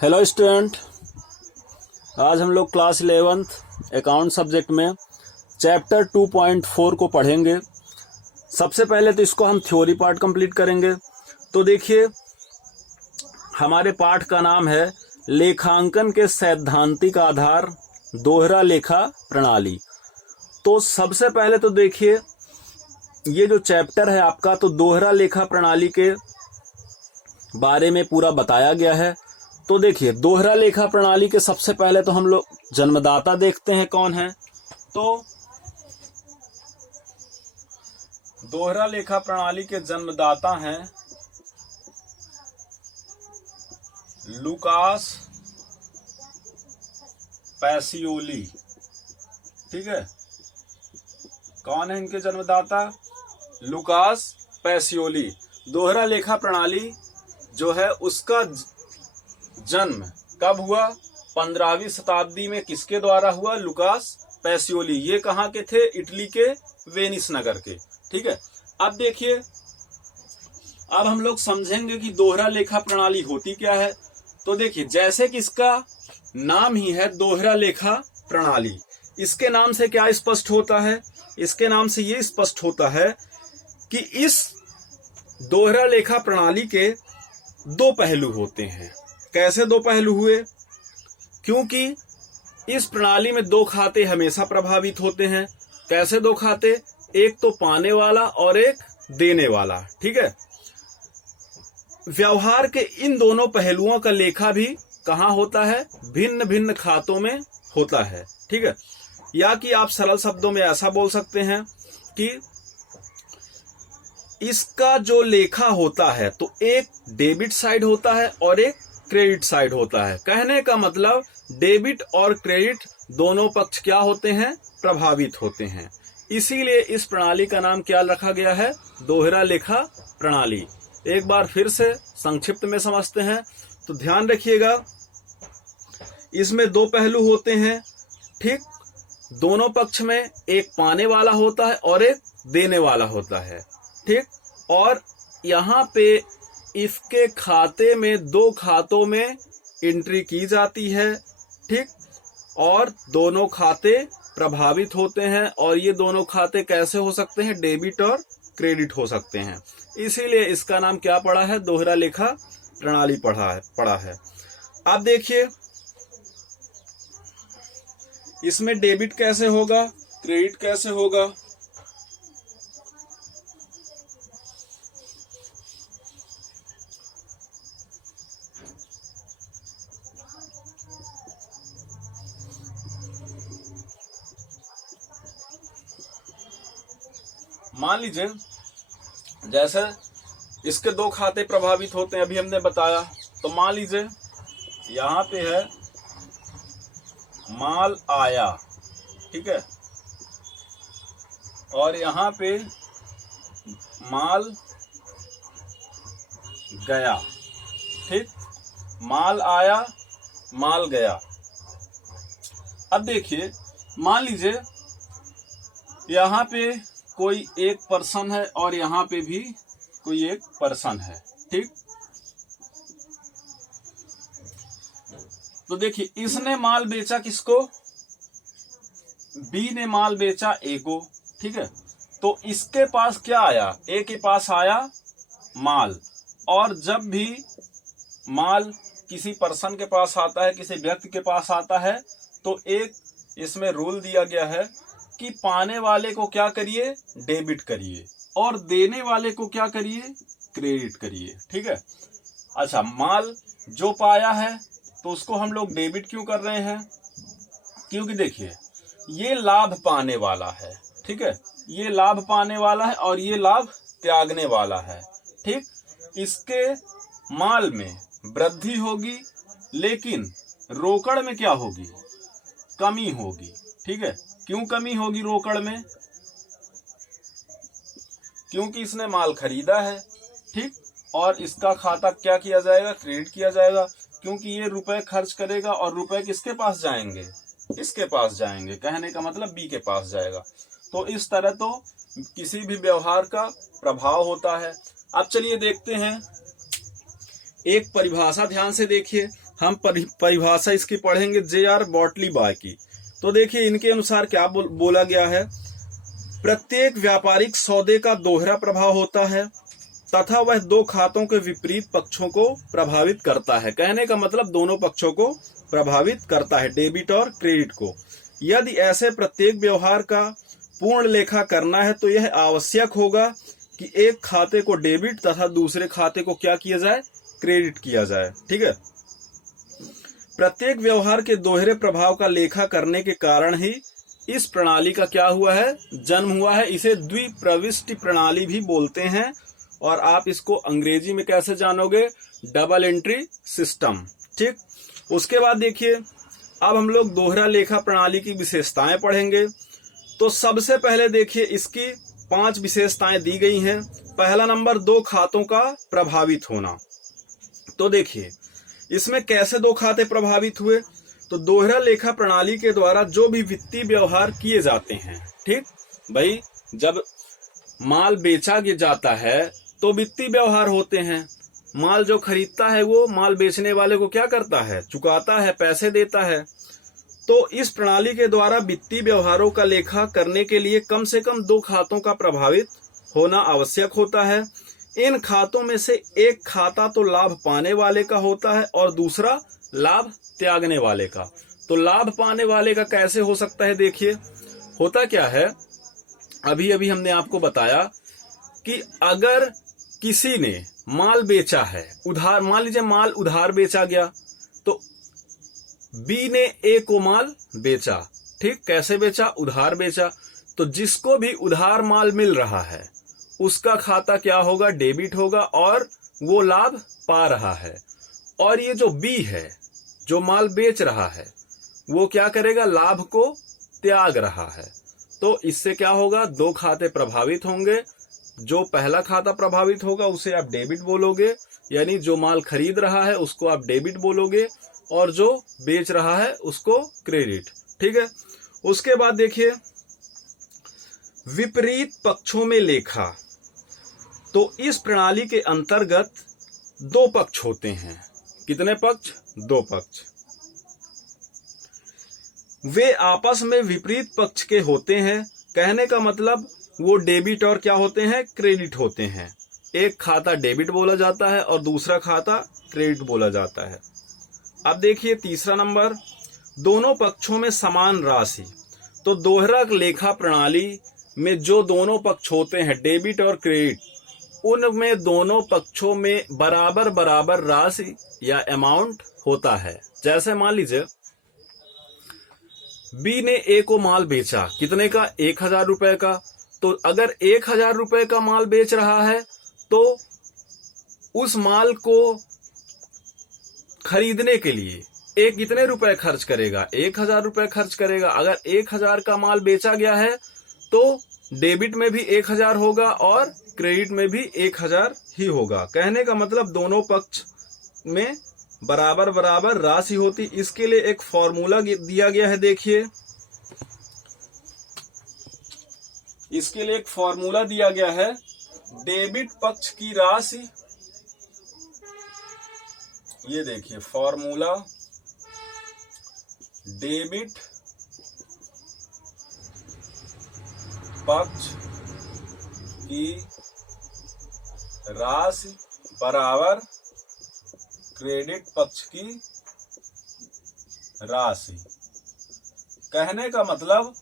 Hello student, आज हम लोग क्लास 11th अकाउंट सब्जेक्ट में चैप्टर 2.4 को पढ़ेंगे। सबसे पहले तो इसको हम थ्योरी पार्ट कंप्लीट करेंगे। तो देखिए, हमारे पाठ का नाम है लेखांकन के सैद्धांतिक आधार, दोहरा लेखा प्रणाली। तो सबसे पहले तो देखिए, ये जो चैप्टर है आपका, तो दोहरा लेखा प्रणाली के बारे में पूरा बताया गया है। तो देखिए, दोहरा लेखा प्रणाली के सबसे पहले तो हम लोग जन्मदाता देखते हैं कौन है। तो दोहरा लेखा प्रणाली के जन्मदाता हैं लुकास पैसियोली। ठीक है, कौन है इनके जन्मदाता? Lucas Pacioli. दोहरा लेखा प्रणाली जो है उसका जन्म कब हुआ? 15वीं शताब्दी में। किसके द्वारा हुआ? Lucas Pacioli. ये कहाँ के थे? इटली के वेनिस नगर के। ठीक है, अब देखिए, अब हम लोग समझेंगे कि दोहरा लेखा प्रणाली होती क्या है। तो देखिए, जैसे कि इसका नाम ही है दोहरा लेखा प्रणाली, इसके नाम से क्या स्पष्ट होता है? इसके नाम से ये स्पष्ट होता है कि इस दोहरा लेखा प्रणाली के दो पहलू होते हैं। कैसे दो पहलू हुए? क्योंकि इस प्रणाली में दो खाते हमेशा प्रभावित होते हैं। कैसे दो खाते? एक तो पाने वाला और एक देने वाला। ठीक है, व्यवहार के इन दोनों पहलुओं का लेखा भी कहां होता है? भिन्न भिन्न खातों में होता है। ठीक है, या कि आप सरल शब्दों में ऐसा बोल सकते हैं कि इसका जो लेखा होता है, तो एक डेबिट साइड होता है और एक क्रेडिट साइड होता है। कहने का मतलब, डेबिट और क्रेडिट दोनों पक्ष क्या होते हैं? प्रभावित होते हैं। इसीलिए इस प्रणाली का नाम क्या रखा गया है? दोहरा लेखा प्रणाली। एक बार फिर से संक्षिप्त में समझते हैं। तो ध्यान रखिएगा, इसमें दो पहलू होते हैं। ठीक, दोनों पक्ष में एक पाने वाला होता है और एक देने वाला होता है। ठीक, और यहाँ पे इसके खाते में दो खातों में एंट्री की जाती है। ठीक, और दोनों खाते प्रभावित होते हैं। और ये दोनों खाते कैसे हो सकते हैं? डेबिट और क्रेडिट हो सकते हैं। इसीलिए इसका नाम क्या पड़ा है? दोहरा लेखा प्रणाली पड़ा है। अब देखिए, इसमें डेबिट कैसे होगा, क्रेडिट कैसे होगा? मान लीजिए, जैसे इसके दो खाते प्रभावित होते हैं, अभी हमने बताया। तो मान लीजिए यहां पे है माल आया, ठीक है, और यहां पे माल गया। ठीक, माल आया, माल गया। अब देखिए, मान लीजिए यहां पे कोई एक पर्सन है और यहां पे भी कोई एक पर्सन है। ठीक, तो देखिए, इसने माल बेचा किसको? बी ने माल बेचा ए को। ठीक है, तो इसके पास क्या आया? ए के पास आया माल। और जब भी माल किसी पर्सन के पास आता है, किसी व्यक्ति के पास आता है, तो एक इसमें रूल दिया गया है कि पाने वाले को क्या करिए? डेबिट करिए, और देने वाले को क्या करिए? क्रेडिट करिए। ठीक है, अच्छा, माल जो पाया है तो उसको हम लोग डेबिट क्यों कर रहे हैं? क्योंकि देखिए, ये लाभ पाने वाला है। ठीक है, ये लाभ पाने वाला है और ये लाभ त्यागने वाला है। ठीक, इसके माल में वृद्धि होगी, लेकिन रोकड़ में क्या होगी? कमी होगी। ठीक है, क्यों कमी होगी रोकड़ में? क्योंकि इसने माल खरीदा है। ठीक, और इसका खाता क्या किया जाएगा? क्रेडिट किया जाएगा, क्योंकि ये रुपए खर्च करेगा और रुपए किसके पास जाएंगे? इसके पास जाएंगे। कहने का मतलब बी के पास जाएगा। तो इस तरह तो किसी भी व्यवहार का प्रभाव होता है। अब चलिए देखते हैं, एक परिभाषा ध्यान से देखिए। हम परिभाषा इसकी पढ़ेंगे J.R. बॉटलीबाय की। तो देखिए इनके अनुसार क्या बोला गया है, प्रत्येक व्यापारिक सौदे का दोहरा प्रभाव होता है तथा वह दो खातों के विपरीत पक्षों को प्रभावित करता है। कहने का मतलब दोनों पक्षों को प्रभावित करता है, डेबिट और क्रेडिट को। यदि ऐसे प्रत्येक व्यवहार का पूर्ण लेखा करना है तो यह आवश्यक होगा कि एक खाते को डेबिट तथा दूसरे खाते को क्या किया जाए, क्रेडिट किया जाए। ठीक है, प्रत्येक व्यवहार के दोहरे प्रभाव का लेखा करने के कारण ही इस प्रणाली का क्या हुआ है, जन्म हुआ है। इसे द्विप्रविष्टि प्रणाली भी बोलते हैं और आप इसको अंग्रेजी में कैसे जानोगे, डबल एंट्री सिस्टम। ठीक, उसके बाद देखिए अब हम लोग दोहरा लेखा प्रणाली की विशेषताएं पढ़ेंगे। तो सबसे पहले देखिए इसकी 5 विशेषताएं दी गई हैं। पहला नंबर, दो खातों का प्रभावित होना। तो देखिए इसमें कैसे दो खाते प्रभावित हुए, तो दोहरा लेखा प्रणाली के द्वारा जो भी वित्तीय व्यवहार किए जाते हैं, ठीक भाई, जब माल बेचा जाता है तो वित्तीय व्यवहार होते हैं। माल जो खरीदता है वो माल बेचने वाले को क्या करता है, चुकाता है, पैसे देता है। तो इस प्रणाली के द्वारा वित्तीय व्यवहारों का लेखा करने के लिए कम से कम दो खातों का प्रभावित होना आवश्यक होता है। इन खातों में से एक खाता तो लाभ पाने वाले का होता है और दूसरा लाभ त्यागने वाले का। तो लाभ पाने वाले का कैसे हो सकता है, देखिए होता क्या है, अभी अभी हमने आपको बताया कि अगर किसी ने माल बेचा है उधार, मान लीजिए माल उधार बेचा गया, तो बी ने ए को माल बेचा। ठीक, कैसे बेचा, उधार बेचा। तो जिसको भी उधार माल मिल रहा है उसका खाता क्या होगा, डेबिट होगा और वो लाभ पा रहा है। और ये जो बी है जो माल बेच रहा है वो क्या करेगा, लाभ को त्याग रहा है। तो इससे क्या होगा, दो खाते प्रभावित होंगे। जो पहला खाता प्रभावित होगा उसे आप डेबिट बोलोगे, यानी जो माल खरीद रहा है उसको आप डेबिट बोलोगे और जो बेच रहा है उसको क्रेडिट। ठीक है, उसके बाद देखिए विपरीत पक्षों में लेखा। तो इस प्रणाली के अंतर्गत दो पक्ष होते हैं। कितने पक्ष, दो पक्ष। वे आपस में विपरीत पक्ष के होते हैं। कहने का मतलब वो डेबिट और क्या होते हैं, क्रेडिट होते हैं। एक खाता डेबिट बोला जाता है और दूसरा खाता क्रेडिट बोला जाता है। अब देखिए तीसरा नंबर, दोनों पक्षों में समान राशि। तो दोहरा लेखा प्रणाली में जो दोनों पक्ष होते हैं, डेबिट और क्रेडिट, उनमें दोनों पक्षों में बराबर बराबर राशि या अमाउंट होता है। जैसे मान लीजिए बी ने ए को माल बेचा, कितने का, 1000 रुपए का। तो अगर 1000 रुपए का माल बेच रहा है तो उस माल को खरीदने के लिए ए कितने रुपए खर्च करेगा, 1000 रुपए खर्च करेगा। अगर 1000 का माल बेचा गया है तो डेबिट में भी 1000 होगा और क्रेडिट में भी 1000 ही होगा। कहने का मतलब दोनों पक्ष में बराबर बराबर राशि होती। इसके लिए एक फॉर्मूला दिया गया है, देखिए इसके लिए एक फॉर्मूला दिया गया है, डेबिट पक्ष की राशि, ये देखिए फॉर्मूला, डेबिट पक्ष की राशि बराबर क्रेडिट पक्ष की राशि। कहने का मतलब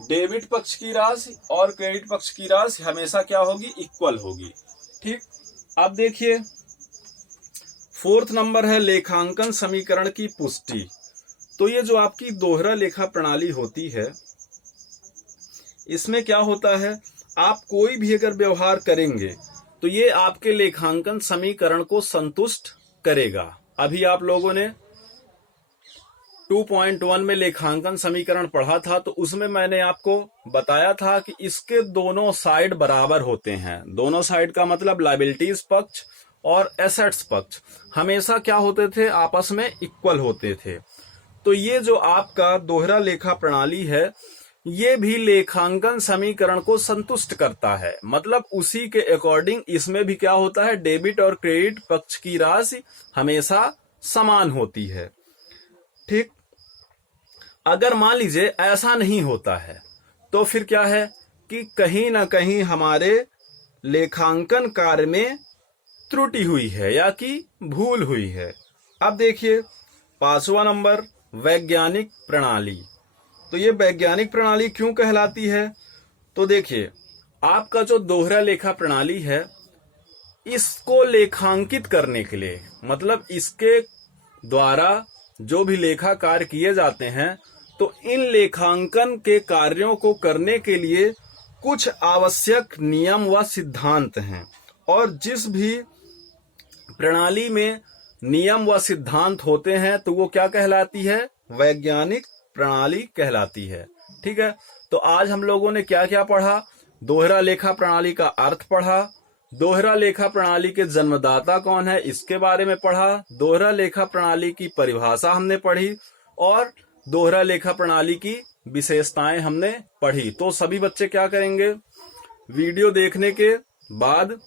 डेबिट पक्ष की राशि और क्रेडिट पक्ष की राशि हमेशा क्या होगी, इक्वल होगी। ठीक, अब देखिए फोर्थ नंबर है लेखांकन समीकरण की पुष्टि। तो ये जो आपकी दोहरा लेखा प्रणाली होती है, इसमें क्या होता है, आप कोई भी अगर व्यवहार करेंगे तो ये आपके लेखांकन समीकरण को संतुष्ट करेगा। अभी आप लोगों ने 2.1 में लेखांकन समीकरण पढ़ा था, तो उसमें मैंने आपको बताया था कि इसके दोनों साइड बराबर होते हैं। दोनों साइड का मतलब लायबिलिटीज पक्ष और एसेट्स पक्ष हमेशा क्या होते थे, आपस में इक्वल होते थे। तो ये जो आपका दोहरा लेखा प्रणाली है, ये भी लेखांकन समीकरण को संतुष्ट करता है। मतलब उसी के अकॉर्डिंग इसमें भी क्या होता है, डेबिट और क्रेडिट पक्ष की राशि हमेशा समान होती है। ठीक, अगर मान लीजिए ऐसा नहीं होता है तो फिर क्या है कि कहीं ना कहीं हमारे लेखांकन कार्य में त्रुटि हुई है या कि भूल हुई है। अब देखिए 5वां नंबर, वैज्ञानिक प्रणाली। तो ये वैज्ञानिक प्रणाली क्यों कहलाती है? तो देखिए, आपका जो दोहरा लेखा प्रणाली है, इसको लेखांकित करने के लिए, मतलब इसके द्वारा जो भी लेखा कार्य किए जाते हैं, तो इन लेखांकन के कार्यों को करने के लिए कुछ आवश्यक नियम व सिद्धांत हैं। और जिस भी प्रणाली में नियम व सिद्धांत होते हैं तो वो क्या कहलाती है? वैज्ञानिक प्रणाली कहलाती है। ठीक है, तो आज हम लोगों ने क्या क्या पढ़ा? दोहरा लेखा प्रणाली का अर्थ पढ़ा, दोहरा लेखा प्रणाली के जन्मदाता कौन है इसके बारे में पढ़ा, दोहरा लेखा प्रणाली की परिभाषा हमने पढ़ी और दोहरा लेखा प्रणाली की विशेषताएं हमने पढ़ी। तो सभी बच्चे क्या करेंगे? वीडियो देखने के बाद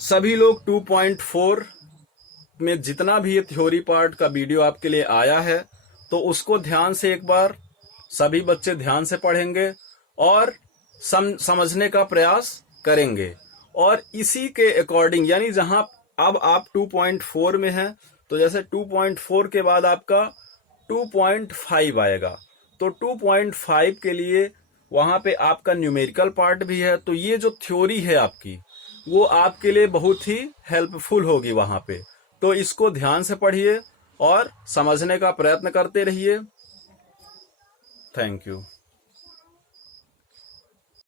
सभी लोग 2.4 में जितना भी ये थ्योरी पार्ट का वीडियो आपके लिए आया है तो उसको ध्यान से एक बार सभी बच्चे ध्यान से पढ़ेंगे और समझने का प्रयास करेंगे। और इसी के अकॉर्डिंग, यानी जहां अब आप 2.4 में हैं तो जैसे 2.4 के बाद आपका 2.5 आएगा, तो 2.5 के लिए वहां पे आपका न्यूमेरिकल पार्ट भी है। तो ये जो थ्योरी है आपकी वो आपके लिए बहुत ही हेल्पफुल होगी वहां पे। तो इसको ध्यान से पढ़िए और समझने का प्रयत्न करते रहिए। Thank you.